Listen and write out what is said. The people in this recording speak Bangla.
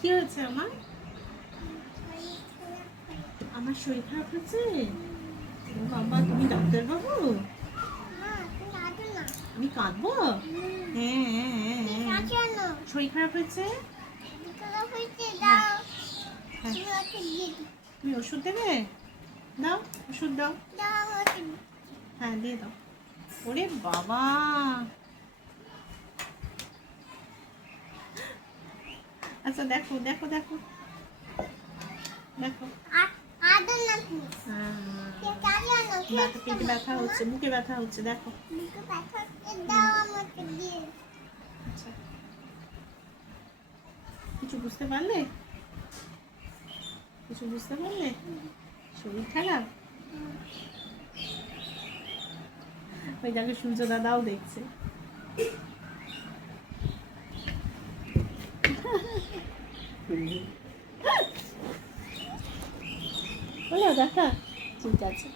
কি হয়েছে আমার? আমার শরীর খারাপ হয়েছে? ও বাবা, তুমি ডাক্তার বাবু? আমি কাঁদবো? হ্যাঁ হ্যাঁ হ্যাঁ হ্যাঁ। শরীর খারাপ হয়েছে? হ্যাঁ হ্যাঁ। তুমি ওষুধ দেবে? দাও, ওষুধ দাও। হ্যাঁ দিয়ে দাও। ওরে বাবা, আচ্ছা দেখো দেখো দেখো দেখো। পেটে ব্যথা হচ্ছে, বুকে ব্যথা হচ্ছে, দেখো। আচ্ছা, কিছু বুঝতে পারলে? কিছু বুঝতে পারলে? শরীর খারাপ? ওই দেখো সূর্য দাদাও দেখছে। বলো দেখা, ঠিক আছে।